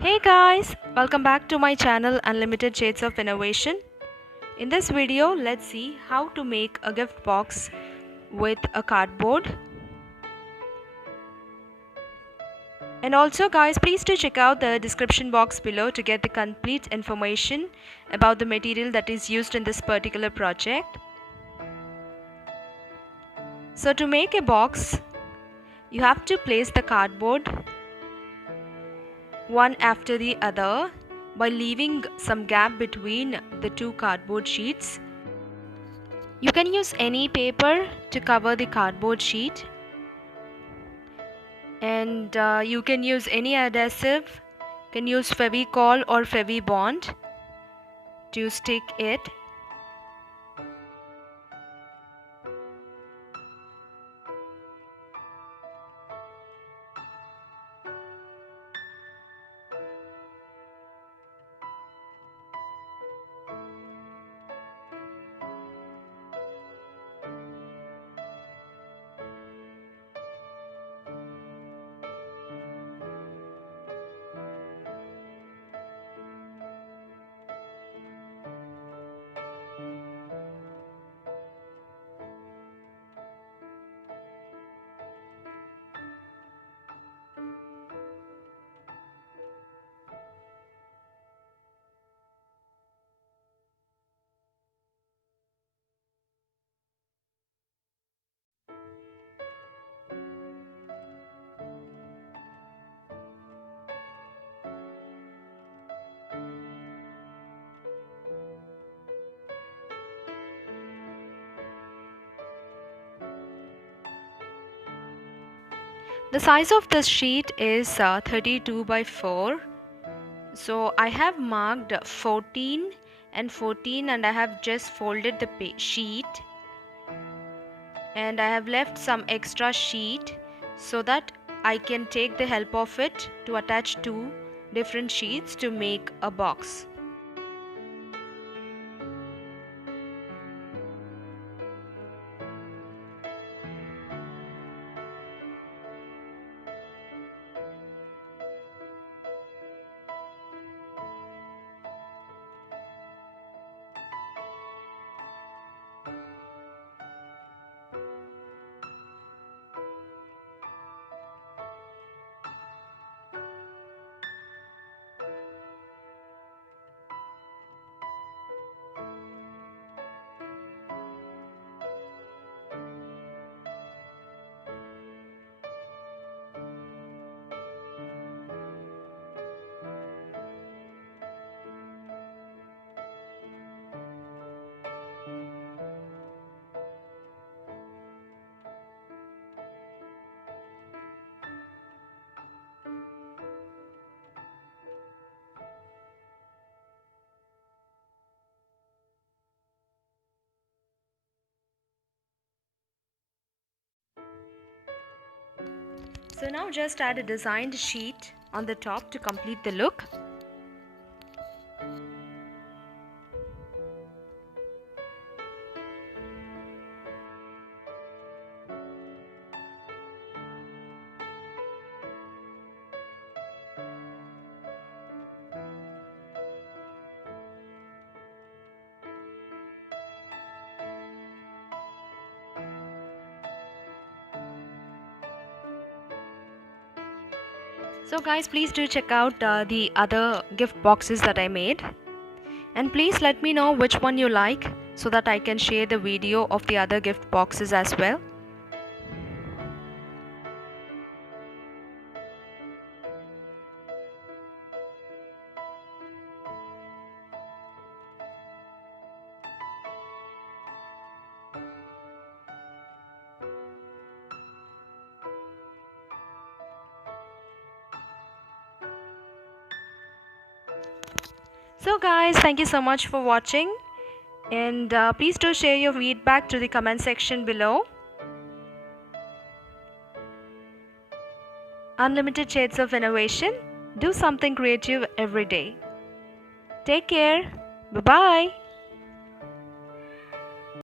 Hey guys, welcome back to my channel Unlimited Shades of Innovation. In this video, let's see how to make a gift box with a cardboard. And also guys, please do check out the description box below to get the complete information about the material that is used in this particular project. So to make a box, you have to place the cardboard one after the other by leaving some gap between the two cardboard sheets. You can use any paper to cover the cardboard sheet, and you can use any adhesive. You can use Fevicol or Fevibond to stick it. The size of this sheet is 32 by 4. So I have marked 14 and 14, and I have just folded the sheet, and I have left some extra sheet so that I can take the help of it to attach two different sheets to make a box. So now just add a designed sheet on the top to complete the look. So guys, please do check out the other gift boxes that I made, and please let me know which one you like so that I can share the video of the other gift boxes as well. So guys, thank you so much for watching, and please do share your feedback to the comment section below. Unlimited Shades of Innovation. Do something creative every day. Take care. Bye-bye.